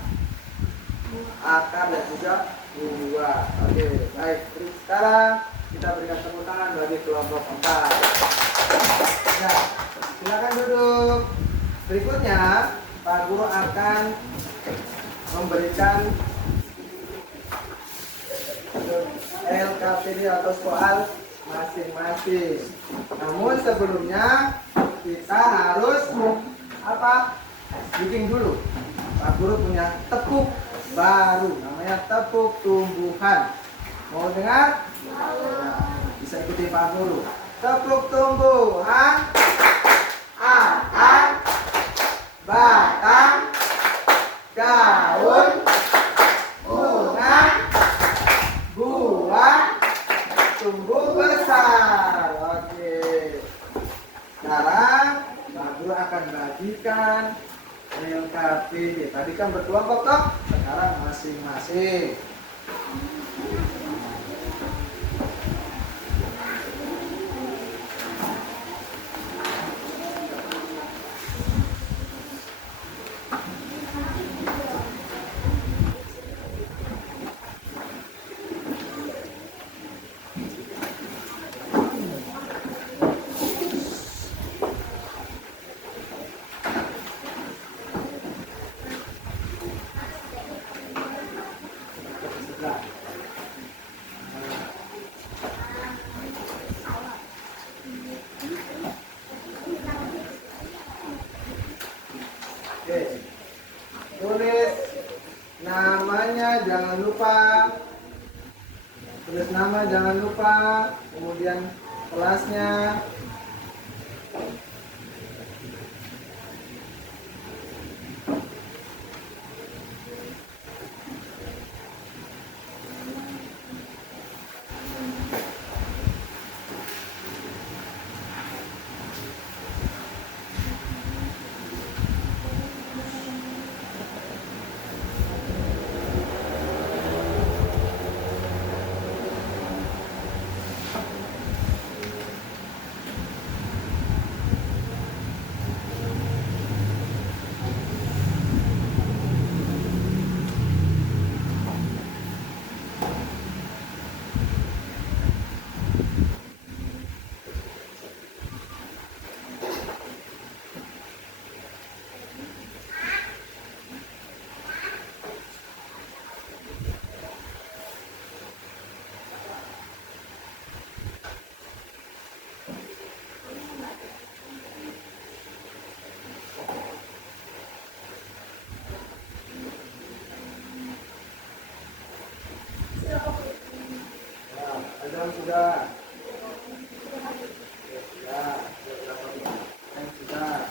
akar dan juga buah. Oke, baik. Terus sekarang kita berikan tepuk tangan bagi kelompok 4. Ya, silakan duduk. Berikutnya, Pak Guru akan memberikan LKPD atau soal masing-masing. Namun sebelumnya kita harus apa? Bikin dulu. Pak Guru punya tepuk baru, namanya tepuk tumbuhan. Mau dengar? Nah, bisa ikuti Pak Guru. Tepuk tumbuhan. Akar, batang, daun, bunga, buah, tumbuh besar. Oke. Sekarang Pak Guru akan bagikan LKPD. Tadi kan berkelompok toh, sekarang masing-masing. nama jangan lupa, kemudian kelasnya. Azan sudah. Sudah. Sudah.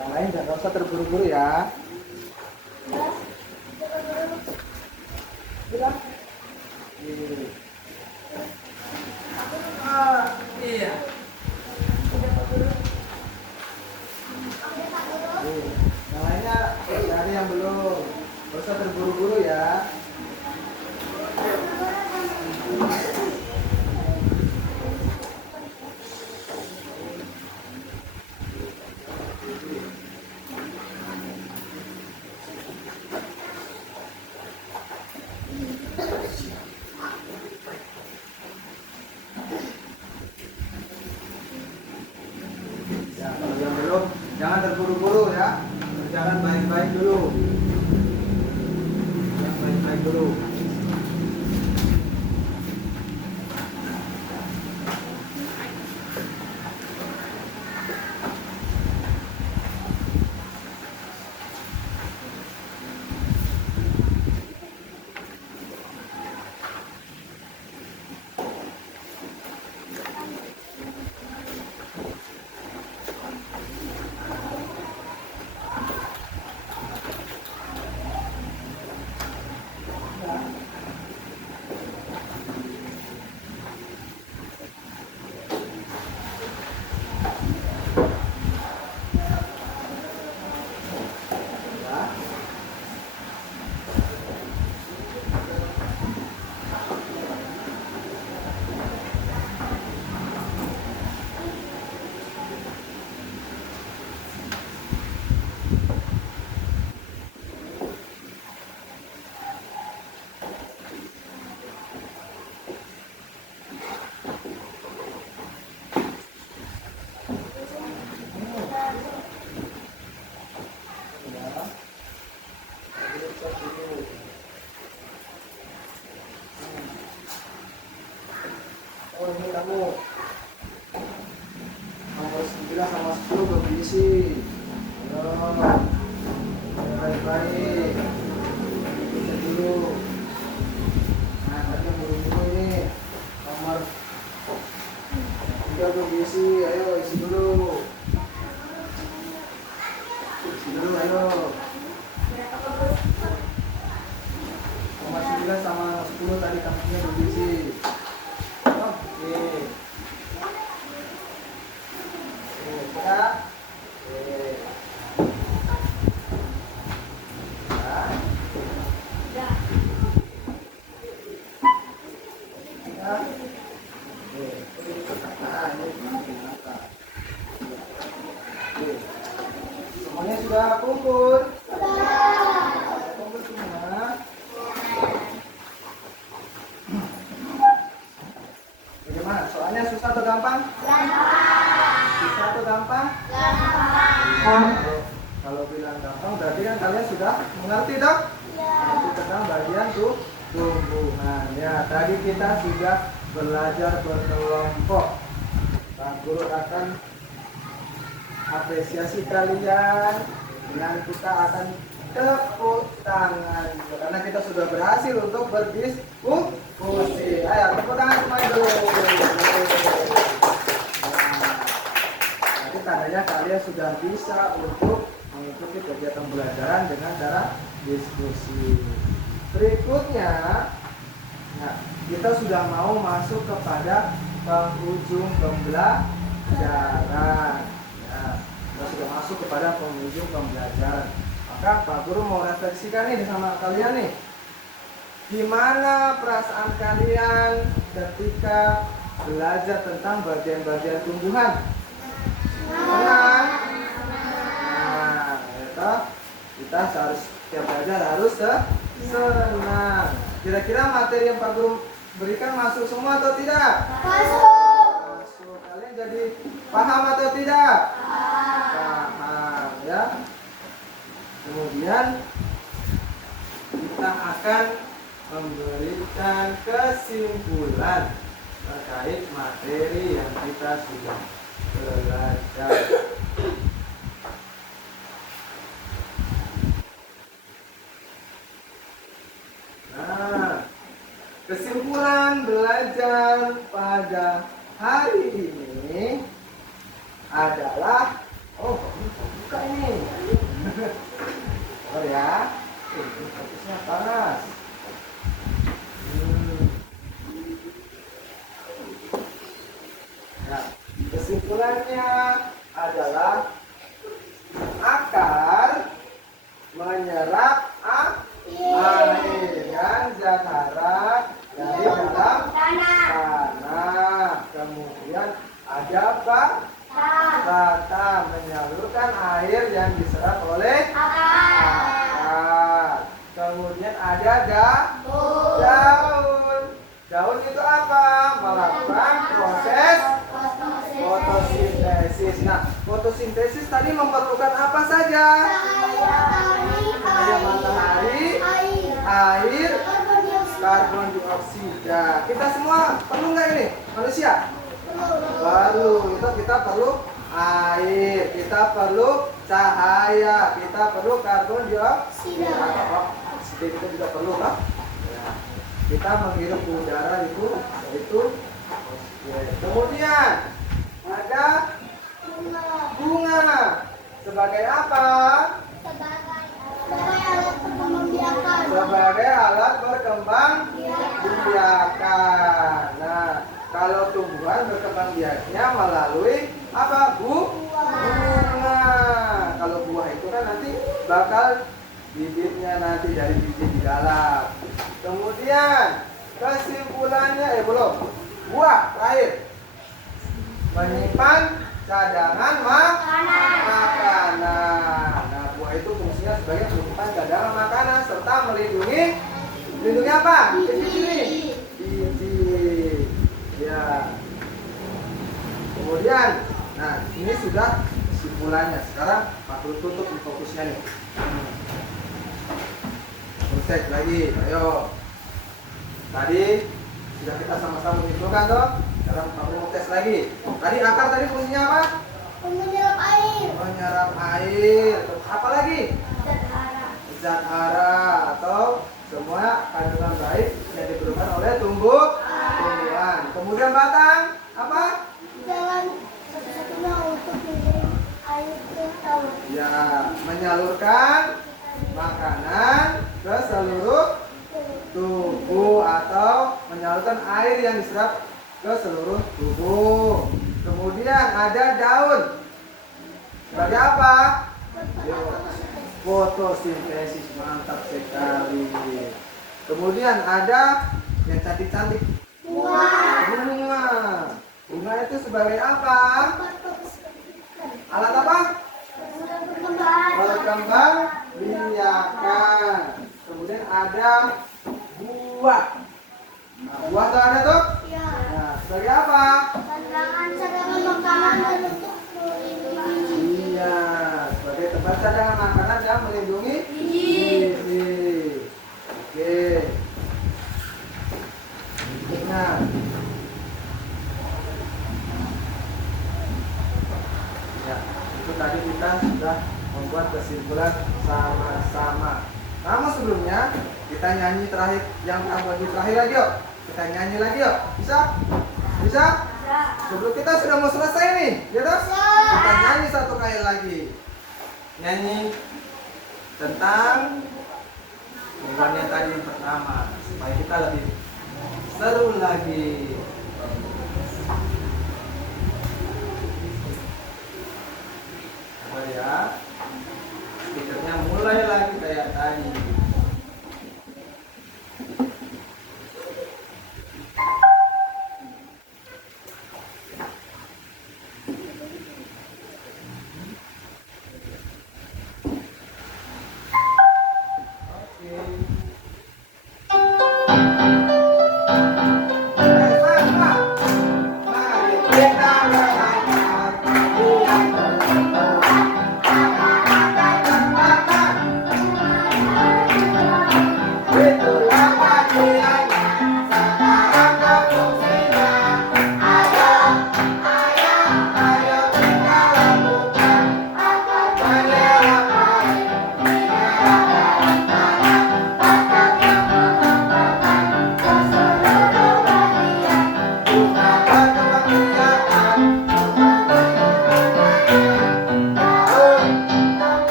Yang lain jangan usah terburu-buru ya. Iya. Yang lainnya cari yang belum. Gak usah terburu-buru ya. Ya, kalau yang belum, jangan terburu-buru ya. Kerjakan baik-baik dulu. Yang baik-baik dulu. Oh ini kamu nomor 9 sama 10 belum diisi. Ayo, baik-baik. Bisa dulu. Nah tadi yang buru-buru ini nomor 3 belum diisi. Ayo isi dulu. Isi dulu ayo. Nomor 9 sama 10 tadi kamunya belum diisi. Oke. Ya. Oke. Ya. Ya. Semuanya sudah kumpul. Kumpul semua. toh? Ya. Itu tentang bagian tumbuhan. Ya, tadi kita sudah belajar berkelompok. Pak Guru akan apresiasi kalian dengan kita akan tepuk tangan karena kita sudah berhasil untuk berdiskusi. Ayo tepuk tangan semuanya dulu. Nanti tandanya kalian sudah bisa untuk mengikuti kegiatan pembelajaran dengan cara diskusi. Berikutnya, nah, kita sudah mau masuk kepada penghujung pembelajaran. Ya, kita sudah masuk kepada penghujung pembelajaran. Maka Pak Guru mau refleksikan nih sama kalian nih. Gimana perasaan kalian ketika belajar tentang bagian-bagian tumbuhan? Senang? Nah, kita harus tiap belajar harus senang. Kira-kira materi yang Pak Guru berikan masuk semua atau tidak? Masuk. Kalian jadi paham atau tidak? Paham ya. Kemudian kita akan memberikan kesimpulan terkait materi yang kita sudah belajar. Nah, kesimpulan belajar pada hari ini adalah buka ini. Oh ya, fokusnya panas. Nah, kesimpulannya adalah akar menyerap air dan zat hara dari dalam tanah. Kemudian ada bata menyalurkan air yang diserap oleh akar. Kemudian ada daun. Daun itu apa? Melakukan proses fotosintesis. Nah, fotosintesis tadi memerlukan apa saja? Ada matahari, air, karbon dioksida. Kita semua perlu nggak ini? Manusia? Perlu. Itu kita perlu air, kita perlu cahaya, kita perlu karbon dioksida. Oksida kita juga perlu kan? Ya. Kita menghirup udara itu yaitu oksigen. Kemudian ada bunga. Sebagai apa? Sebagai alat berkembang biakan. Nah, kalau tumbuhan berkembang biaknya melalui apa? Bunga. Kalau buah itu kan nanti bakal bibitnya nanti dari biji di dalam. Kemudian kesimpulannya belum. Buah terakhir menyimpan cadangan makanan. Nah, buah itu fungsinya sebagai menyimpan cadangan makanan serta melindungi apa? Biji. Ya. Kemudian, nah ini sudah kesimpulannya. Sekarang Pak Guru tutup fokusnya nih. Cek lagi, ayo. Tadi sudah kita sama-sama menyimpulkan toh. Sekarang Pak Guru tes lagi. Tadi akar tadi fungsinya apa? Menyerap air. Menyerap air. Apa lagi? Zat hara atau semua kandungan baik yang diperlukan oleh tumbuhan. Kemudian batang apa? Jalan satu-satunya untuk mengirim air ke daun. Ya, menyalurkan makanan ke seluruh tubuh atau menyalurkan air yang diserap ke seluruh tubuh. Kemudian ada daun. Sebagai apa? Fotosintesis, mantap sekali. Kemudian ada yang cantik-cantik. Bunga. Bunga itu sebagai apa? Alat apa? Berkembang biakan. Kemudian ada buah. Nah, buah tuh ada tuh? Nah, sebagai apa? Cadangan makanan dan untuk melindungi biji. Iya, sebagai tempat cadangan makanan yang melindungi biji. Oke. Nah, ya, itu tadi kita sudah membuat kesimpulan sama-sama. Namun sebelumnya kita nyanyi terakhir yang terakhir lagi yuk. Kita nyanyi lagi yuk. Bisa? Bisa? Sebelum kita sudah mau selesai nih, ya toh? Kita nyanyi satu kali lagi. Nyanyi tentang mingguan yang tadi yang pertama supaya kita lebih seru lagi. Coba ya, speakernya mulai lagi kayak tadi.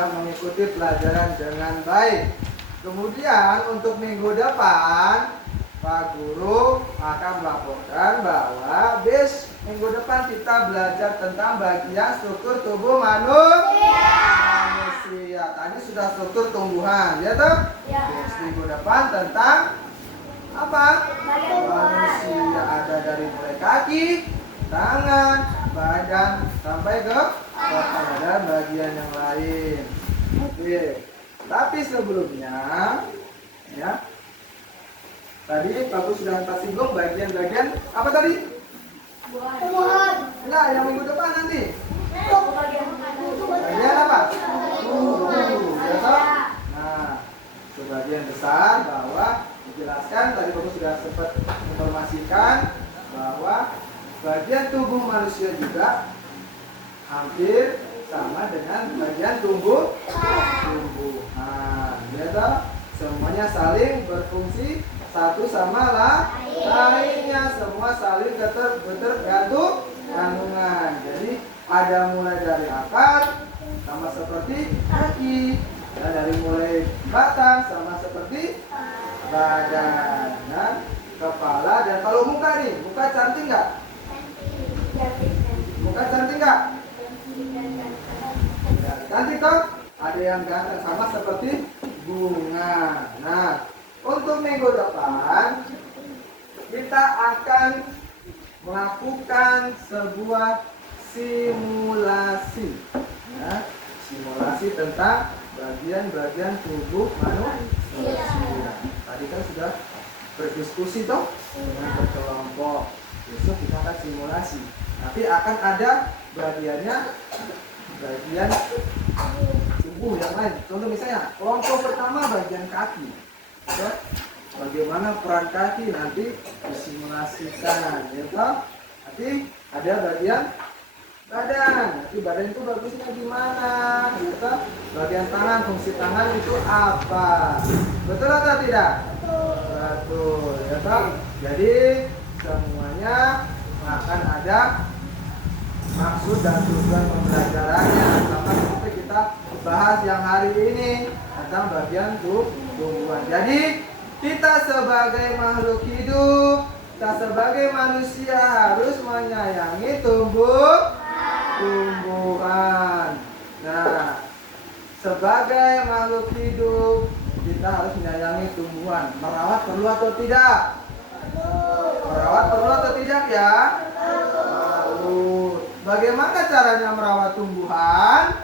Mengikuti pelajaran dengan baik. Kemudian untuk minggu depan Pak Guru akan melaporkan bahwa minggu depan kita belajar tentang bagian struktur tubuh manusia. Tadi sudah struktur tumbuhan, ya toh? Minggu depan tentang apa? Manusia, ada dari mulai kaki, tangan, badan sampai ke kepala dan bagian yang lain. Oke, tapi sebelumnya, ya, tadi Pak Guru sudah singgung bagian-bagian apa tadi? Tumbuhan. Enggak, yang minggu depan nanti. Bagian apa? Ya toh? Nah, sebagian besar bahwa dijelaskan tadi Pak Guru sudah sempat informasikan bahwa bagian tubuh manusia juga hampir sama dengan bagian tumbuhan, ya toh? Semuanya saling berfungsi satu sama lainnya, semua saling bergantung-gantungan. Jadi ada mulai dari akar sama seperti kaki, dan dari mulai batang sama seperti badan, dan kepala, dan kalau muka nih, muka cantik nggak? Muka cantik nggak? Cantik toh? Ada yang ganteng sama seperti bunga. Nah, untuk minggu depan kita akan melakukan sebuah simulasi, ya, simulasi tentang bagian-bagian tubuh manusia. Tadi kan sudah berdiskusi toh dengan berkelompok. Besok kita akan simulasi. Nanti akan ada bagiannya, bagian tubuh yang lain. Contoh misalnya kelompok pertama bagian kaki, ya. Bagaimana peran kaki nanti disimulasikan, ya toh? Nanti ada bagian badan, nanti badan itu bagusnya gimana, ya toh? Bagian tangan, fungsi tangan itu apa? Betul atau tidak? Betul, ya toh? Jadi semuanya akan ada maksud dan tujuan pembelajarannya, sama seperti kita bahas yang hari ini tentang bagian tumbuhan. Jadi kita sebagai makhluk hidup, kita sebagai manusia harus menyayangi tumbuhan. Nah, sebagai makhluk hidup kita harus menyayangi tumbuhan. Merawat perlu atau tidak? Merawat perlu atau tidak ya? Perlu. Bagaimana caranya merawat tumbuhan?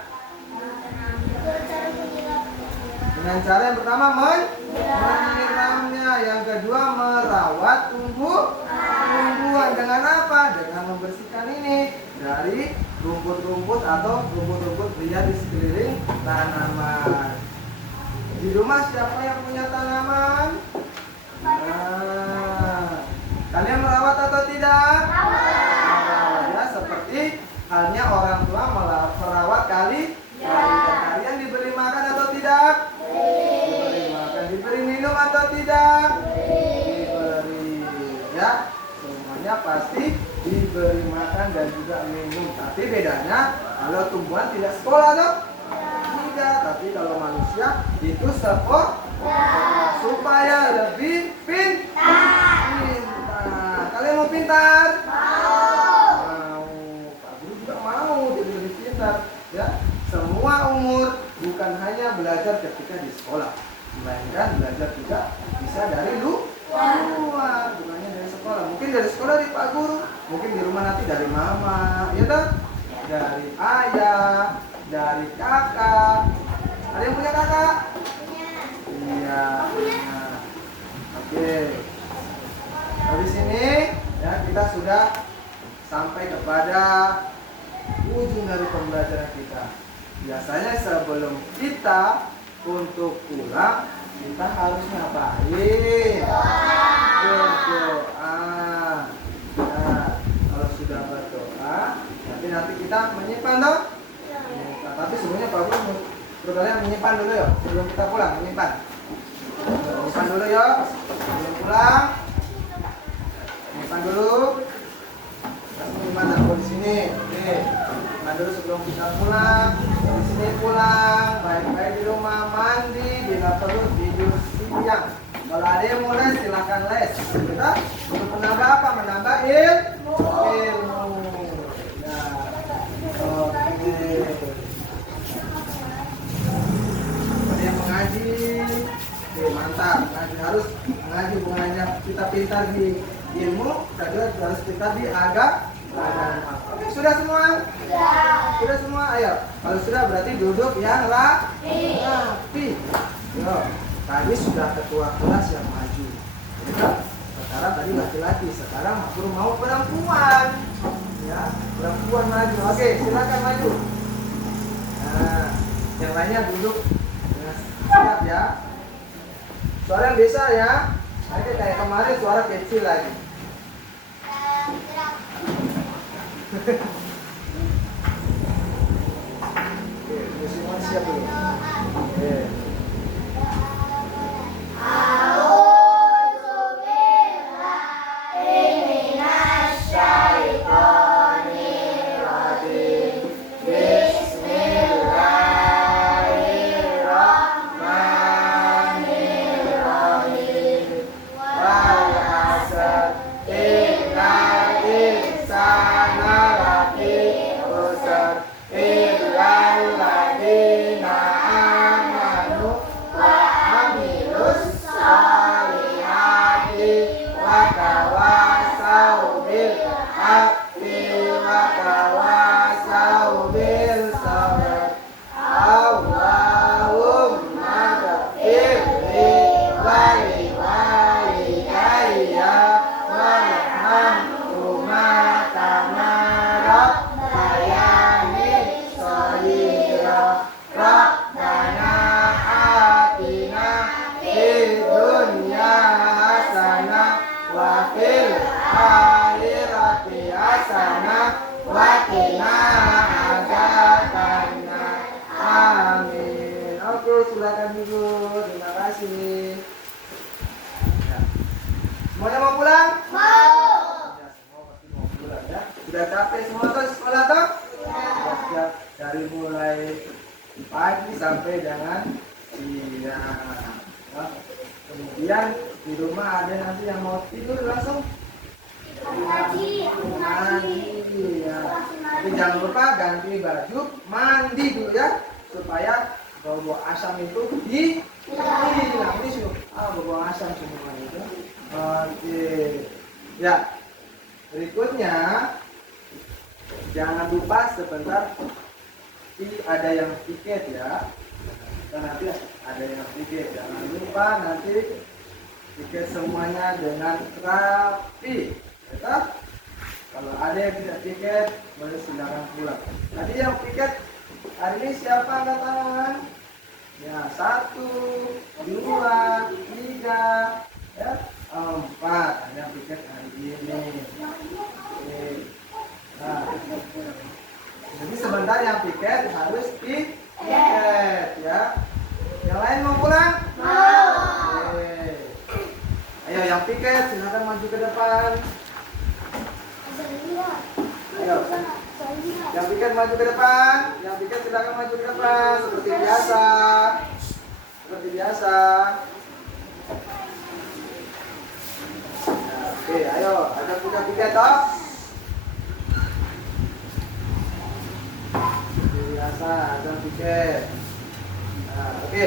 Dengan cara yang pertama menyiramnya. yang kedua merawat tumbuhan. Dengan apa? Dengan membersihkan ini dari rumput-rumput atau rumput-rumput liar di sekeliling tanaman. Di rumah siapa yang punya tanaman? Nah, kalian merawat atau tidak? Merawat ya, seperti halnya orang tua merawat kalian diberi makan atau tidak? Diberi makan. Diberi minum atau tidak? Diberi ya, semuanya pasti diberi makan dan juga minum. Tapi bedanya kalau tumbuhan tidak sekolah dong? Tidak, tapi kalau manusia itu sekolah supaya lebih pintar. Kalian mau pintar? Mau. Pak Guru juga mau jadi lebih pintar. Ya, semua umur, bukan hanya belajar ketika di sekolah, melainkan belajar juga bisa dari luar, bukan hanya dari sekolah. Mungkin dari sekolah di Pak Guru, mungkin di rumah nanti dari mama, ya kan? Dari ayah, dari kakak. Ada yang punya kakak? Iya. Nah, oke. Habis ini ya kita sudah sampai kepada ujung dari pembelajaran kita. Biasanya sebelum kita untuk pulang, kita harus ngapain? Berdoa. Nah, kalau sudah berdoa, nanti kita menyimpan dong. Nah, tapi sebelumnya Pak Guru kalian menyimpan dulu ya, sebelum kita pulang menyimpan dulu ya, sebelum pulang menyimpan dulu. Gimana di sini? Oke, nah dulu sebelum kita pulang, di sini pulang, baik-baik di rumah, mandi, bila perlu tidur siang. Kalau ada yang mau les, silahkan les. Kita untuk menambah apa? Menambah ilmu. Nah, oke. Ada yang mengaji, oke, mantap. Ngaji harus mengaji, bukan hanya kita pintar di ilmu, kita harus pintar di agama. Oke, sudah semua? Sudah semua? Ayo. Kalau sudah berarti duduk yang rapi. Yo, tadi sudah ketua kelas yang maju. Ya, sekarang tadi laki-laki, sekarang Guru mau perempuan. Ya, perempuan maju. Oke, silakan maju. Nah, yang lainnya duduk dengan siap ya. Suara yang besar ya. Nanti kayak kemarin suara kecil lagi. Oke, semua siap dulu. Oke. Silakan dulu, terima kasih. Ya. Semuanya mau pulang? Mau. Ya, semua pasti mau pulang ya. Sudah capek semua tuh sekolah tuh? Sudah siap dari mulai pagi sampai dengan siang. Ya. Kemudian di rumah ada nanti yang mau tidur langsung Ngaji. ya. Tapi jangan lupa ganti baju, mandi dulu ya, supaya bau asam itu hilang. Ini sudah bau asam semua itu. Oke. Ya. Berikutnya jangan lupa sebentar ada yang tiket ya. Dan nanti ada yang tiket. Jangan lupa nanti tiket semuanya dengan rapi. Ya, kalau ada yang tidak tiket, boleh silakan pulang. Tadi yang tiket hari ini siapa angkat tangan? Ya, 1, 2, 3, ya, 4. Ada yang tiket hari ini. Oke. Nah, jadi sebentar yang tiket harus tiket, ya. Yang lain mau pulang? Oke. Ayo yang tiket silakan maju ke depan. Ayo. Yang tiket maju ke depan. Yang tiket silakan maju ke depan seperti biasa. Seperti biasa. Nah, oke, ayo, ada buka tiket toh. Seperti biasa, ada tiket. Nah, oke,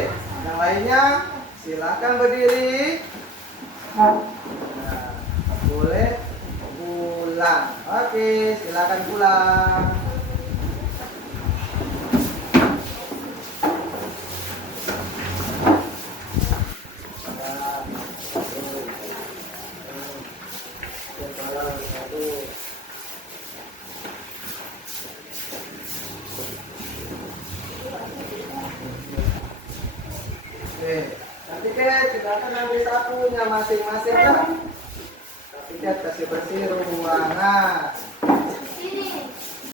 yang lainnya silakan berdiri. Nah, boleh pulang. Oke, silakan pulang. Oke, nanti silakan ambil sapunya masing-masing ya. Tiket kasih bersih ruangan.